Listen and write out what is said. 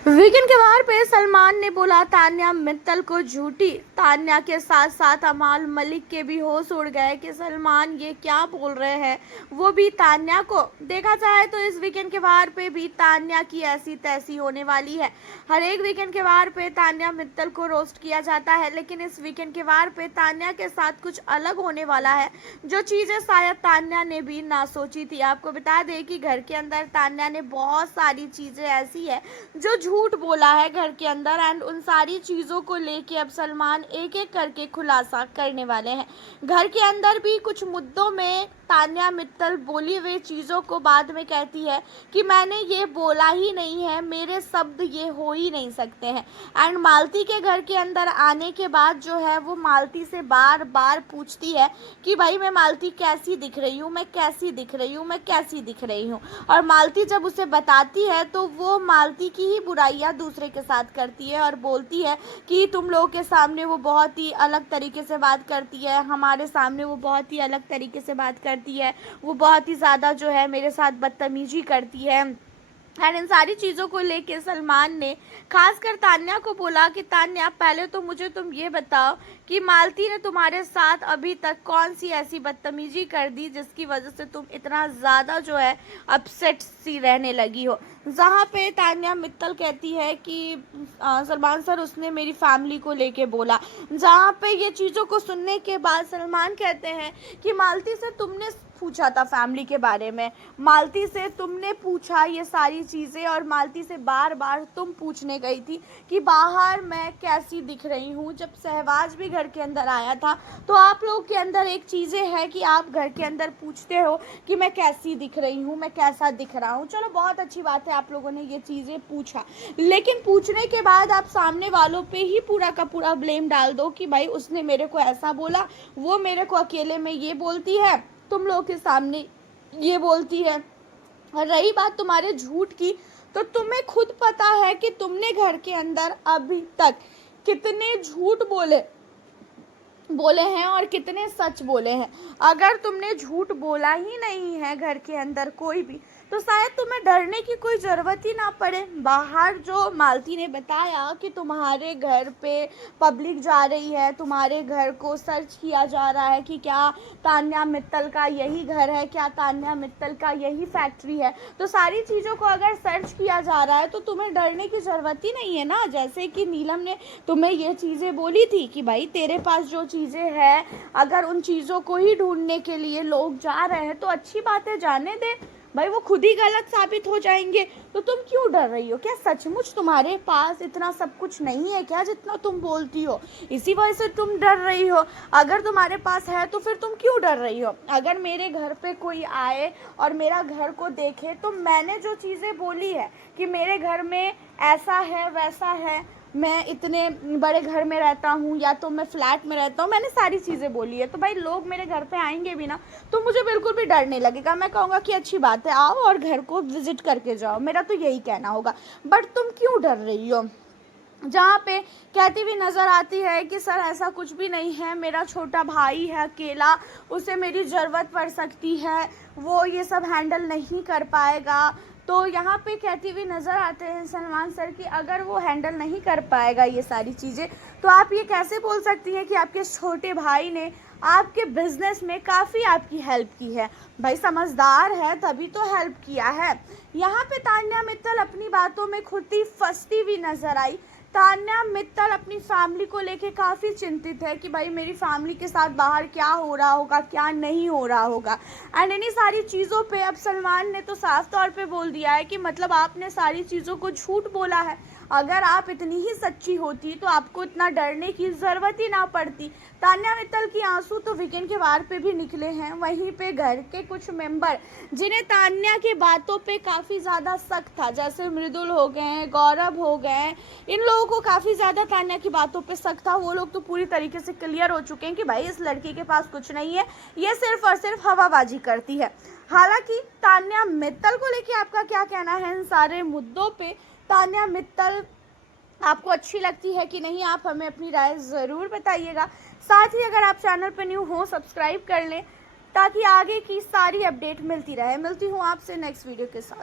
Weekend के वार पे सलमान ने बोला तान्या मित्तल को झूठी। तान्या के साथ साथ अमाल मलिक के भी होश उड़ गए कि सलमान ये क्या बोल रहे हैं, वो भी तान्या को। देखा जाए तो इस वीकेंड के वार पे भी तान्या की ऐसी तैसी होने वाली है। हर एक वीकेंड के वार पे तान्या मित्तल को रोस्ट किया जाता है, लेकिन इस वीकेंड के वार पे तान्या के साथ कुछ अलग होने वाला है, जो चीजें शायद तान्या ने भी ना सोची थी। आपको बता दें कि घर के अंदर तान्या ने बहुत सारी चीजें ऐसी है जो झूठ बोला है घर के अंदर, एंड उन सारी चीज़ों को लेके अब सलमान एक एक करके खुलासा करने वाले हैं। घर के अंदर भी कुछ मुद्दों में तान्या मित्तल बोली हुई चीज़ों को बाद में कहती है कि मैंने ये बोला ही नहीं है, मेरे शब्द ये हो ही नहीं सकते हैं। एंड मालती के घर के अंदर आने के बाद जो है वो मालती से बार बार पूछती है कि भाई मैं मालती कैसी दिख रही हूँ, मैं कैसी दिख रही हूँ, मैं कैसी दिख रही हूँ। और मालती जब उसे बताती है तो वो मालती की ही बुराइयां दूसरे के साथ करती है और बोलती है कि तुम लोगों के सामने वो बहुत ही अलग तरीके से बात करती है, हमारे सामने वो बहुत ही अलग तरीके से बात करती है, वो बहुत ही ज़्यादा जो है मेरे साथ बदतमीजी करती है। एंड इन सारी चीज़ों को लेके सलमान ने खासकर तान्या को बोला कि तान्या पहले तो मुझे तुम ये बताओ कि मालती ने तुम्हारे साथ अभी तक कौन सी ऐसी बदतमीजी कर दी जिसकी वजह से तुम इतना ज़्यादा जो है अपसेट सी रहने लगी हो। जहाँ पे तान्या मित्तल कहती है कि सलमान सर उसने मेरी फैमिली को लेके बोला, जहाँ पे ये चीज़ों को सुनने के बाद सलमान कहते हैं कि मालती से तुमने पूछा था फैमिली के बारे में, मालती से तुमने पूछा ये सारी चीज़ें, और मालती से बार बार तुम पूछने गई थी कि बाहर मैं कैसी दिख रही हूँ। जब सहवाज भी घर के अंदर आया था तो आप लोग के अंदर एक चीज़ें है कि आप घर के अंदर पूछते हो कि मैं कैसी दिख रही हूँ, मैं कैसा दिख रहा हूँ। चलो बहुत अच्छी बात है, आप लोगों ने ये चीज़ें पूछा, लेकिन पूछने के बाद आप सामने वालों पे ही पूरा का पूरा ब्लेम डाल दो कि भाई उसने मेरे को ऐसा बोला, वो मेरे को अकेले में ये बोलती है, तुम लोग के सामने ये बोलती है। और रही बात तुम्हारे झूठ की, तो तुम्हें खुद पता है कि तुमने घर के अंदर अभी तक कितने झूठ बोले हैं और कितने सच बोले हैं। अगर तुमने झूठ बोला ही नहीं है घर के अंदर कोई भी, तो शायद तुम्हें डरने की कोई ज़रूरत ही ना पड़े। बाहर जो मालती ने बताया कि तुम्हारे घर पे पब्लिक जा रही है, तुम्हारे घर को सर्च किया जा रहा है कि क्या तान्या मित्तल का यही घर है, क्या तान्या मित्तल का यही फैक्ट्री है, तो सारी चीज़ों को अगर सर्च किया जा रहा है तो तुम्हें डरने की ज़रूरत ही नहीं है ना। जैसे कि नीलम ने तुम्हें ये चीज़ें बोली थी कि भाई तेरे पास जो चीज़ें हैं, अगर उन चीज़ों को ही ढूंढने के लिए लोग जा रहे हैं तो अच्छी बात है, जाने दे भाई, वो खुद ही गलत साबित हो जाएंगे। तो तुम क्यों डर रही हो? क्या सचमुच तुम्हारे पास इतना सब कुछ नहीं है क्या जितना तुम बोलती हो? इसी वजह से तुम डर रही हो? अगर तुम्हारे पास है तो फिर तुम क्यों डर रही हो? अगर मेरे घर पे कोई आए और मेरा घर को देखे, तो मैंने जो चीज़ें बोली है कि मेरे घर में ऐसा है वैसा है, मैं इतने बड़े घर में रहता हूँ या तो मैं फ्लैट में रहता हूँ, मैंने सारी चीज़ें बोली है, तो भाई लोग मेरे घर पे आएंगे भी ना तो मुझे बिल्कुल भी डर नहीं लगेगा। मैं कहूँगा कि अच्छी बात है, आओ और घर को विजिट करके जाओ, मेरा तो यही कहना होगा। बट तुम क्यों डर रही हो? जहाँ पे कहती हुई नज़र आती है कि सर ऐसा कुछ भी नहीं है, मेरा छोटा भाई है अकेला, उसे मेरी ज़रूरत पड़ सकती है, वो ये सब हैंडल नहीं कर पाएगा। तो यहाँ पे कहती हुई नज़र आते हैं सलमान सर कि अगर वो हैंडल नहीं कर पाएगा ये सारी चीज़ें, तो आप ये कैसे बोल सकती हैं कि आपके छोटे भाई ने आपके बिजनेस में काफ़ी आपकी हेल्प की है? भाई समझदार है तभी तो हेल्प किया है। यहाँ पे तान्या मित्तल अपनी बातों में खुद ही फंसती हुई नज़र आई। तान्या मित्तल अपनी फैमिली को लेके काफ़ी चिंतित है कि भाई मेरी फैमिली के साथ बाहर क्या हो रहा होगा, क्या नहीं हो रहा होगा। एंड इन्हीं सारी चीज़ों पे अब सलमान ने तो साफ तौर पे बोल दिया है कि मतलब आपने सारी चीज़ों को झूठ बोला है। अगर आप इतनी ही सच्ची होती तो आपको इतना डरने की ज़रूरत ही ना पड़ती। तान्या मित्तल की आंसू तो वीकेंड के वार पे भी निकले हैं, वहीं पे घर के कुछ मेंबर जिन्हें तान्या की बातों पे काफ़ी ज़्यादा शक था, जैसे मृदुल हो गए, गौरव हो गए, इन लोगों को काफ़ी ज़्यादा तान्या की बातों पे शक था। वो लोग तो पूरी तरीके से क्लियर हो चुके हैं कि भाई इस लड़की के पास कुछ नहीं है, ये सिर्फ और सिर्फ हवाबाजी करती है। हालांकि तान्या मित्तल को लेके आपका क्या कहना है इन सारे मुद्दों पे? तान्या मित्तल आपको अच्छी लगती है कि नहीं, आप हमें अपनी राय ज़रूर बताइएगा। साथ ही अगर आप चैनल पर न्यू हो सब्सक्राइब कर लें ताकि आगे की सारी अपडेट मिलती रहे। मिलती हूँ आपसे नेक्स्ट वीडियो के साथ।